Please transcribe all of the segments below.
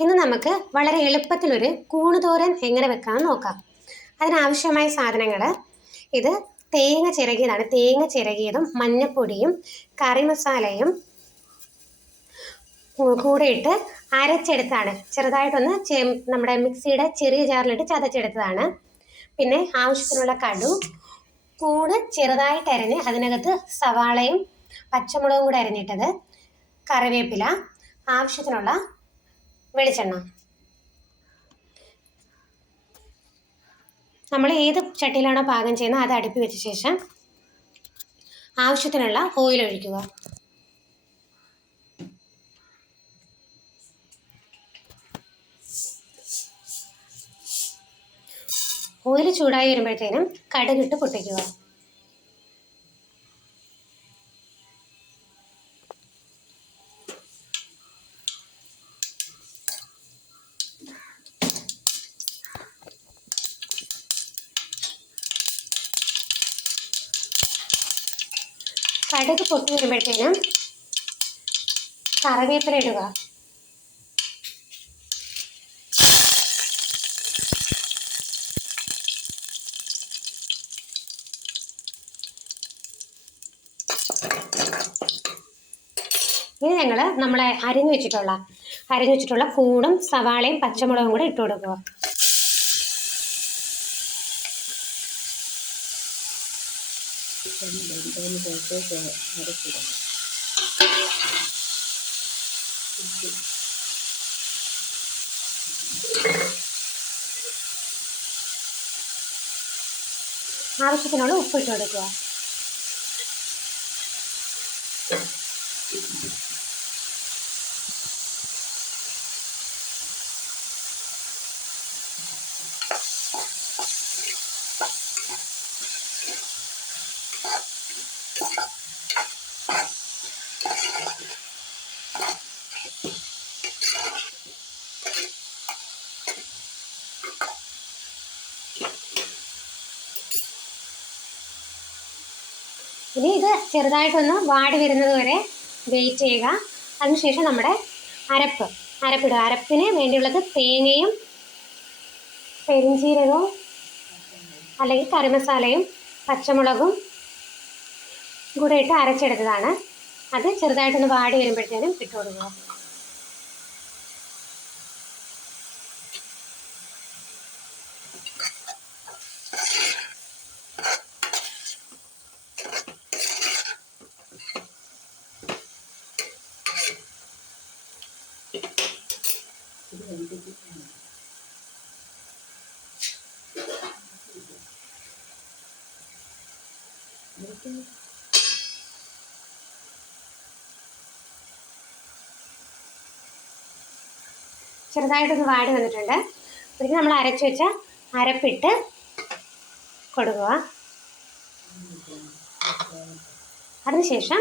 ഇന്ന് നമുക്ക് വളരെ എളുപ്പത്തിലൊരു കൂണ് തോരൻ എങ്ങനെ വെക്കാമെന്ന് നോക്കാം. അതിനാവശ്യമായ സാധനങ്ങൾ ഇത് തേങ്ങ ചിരകിയതാണ്. തേങ്ങ ചിരകിയതും മഞ്ഞൾപ്പൊടിയും കറി മസാലയും കൂടെ ഇട്ട് അരച്ചെടുത്താണ്. ചെറുതായിട്ടൊന്ന് നമ്മുടെ മിക്സിയുടെ ചെറിയ ജാറിലിട്ട് ചതച്ചെടുത്തതാണ്. പിന്നെ ആവശ്യത്തിനുള്ള കടു, കൂണ് ചെറുതായിട്ട് അരിഞ്ഞ് അതിനകത്ത് സവാളയും പച്ചമുളകും കൂടെ അരിഞ്ഞിട്ടത്, കറിവേപ്പില, ആവശ്യത്തിനുള്ള വെളിച്ചെണ്ണ. നമ്മൾ ഏത് ചട്ടിയിലാണോ പാകം ചെയ്യുന്നത് അത് അടുപ്പിൽ വെച്ച ശേഷം ആവശ്യത്തിനുള്ള ഓയിൽ ഒഴിക്കുക. ഓയിൽ ചൂടായി വരുമ്പോഴത്തേനും കടുകിട്ട് പൊട്ടിക്കുക. കടുക് പൊട്ടി വരുമ്പോഴത്തേനും കറിവേപ്പില ഇടുക. ഇനി നമ്മൾ അരിഞ്ഞു വെച്ചിട്ടുള്ള കൂണും സവാളയും പച്ചമുളകും കൂടെ ഇട്ട് കൊടുക്കുക. ആവശ്യത്തിനുള്ള ഉപ്പ് ഇട്ട് കൊടുക്കുക. ഇനി ഇത് ചെറുതായിട്ടൊന്ന് വാടി വരുന്നത് വരെ വെയിറ്റ് ചെയ്യുക. അതിനുശേഷം നമ്മുടെ അരപ്പിടുക. അരപ്പിന് വേണ്ടിയുള്ളത് തേങ്ങയും പെരിഞ്ചീരകവും അല്ലെങ്കിൽ കറി മസാലയും പച്ചമുളകും കൂടെ ഇട്ട് അരച്ചെടുത്തതാണ്. അത് ചെറുതായിട്ടൊന്ന് വാടി വരുമ്പോഴത്തേനും ഇട്ട് കൊടുക്കുക. ചെറുതായിട്ടൊന്ന് വാടി വന്നിട്ടുണ്ട്. പിന്നെ നമ്മൾ അരച്ചു വെച്ച അരപ്പിട്ട് കൊടുക്കുക. അതിനുശേഷം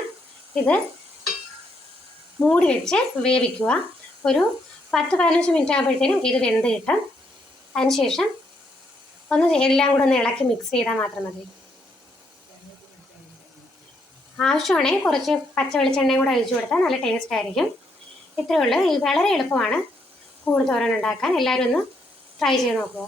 ഇത് മൂടി വെച്ച് വേവിക്കുക. ഒരു 10-15 മിനിറ്റ് ആകുമ്പോഴത്തേനും ഇത് വെന്ത് കിട്ടും. അതിനുശേഷം എല്ലാം കൂടെ ഒന്ന് ഇളക്കി മിക്സ് ചെയ്താൽ മാത്രം മതി. ആവശ്യമാണെങ്കിൽ കുറച്ച് പച്ച വെളിച്ചെണ്ണയും കൂടെ ഒഴിച്ചു കൊടുത്താൽ നല്ല ടേസ്റ്റ് ആയിരിക്കും. ഇത്രയേ ഉള്ളൂ. ഇത് വളരെ എളുപ്പമാണ് കൂണ് തോരൻ ഉണ്ടാക്കാൻ. എല്ലാവരും ഒന്ന് ട്രൈ ചെയ്ത് നോക്കുക.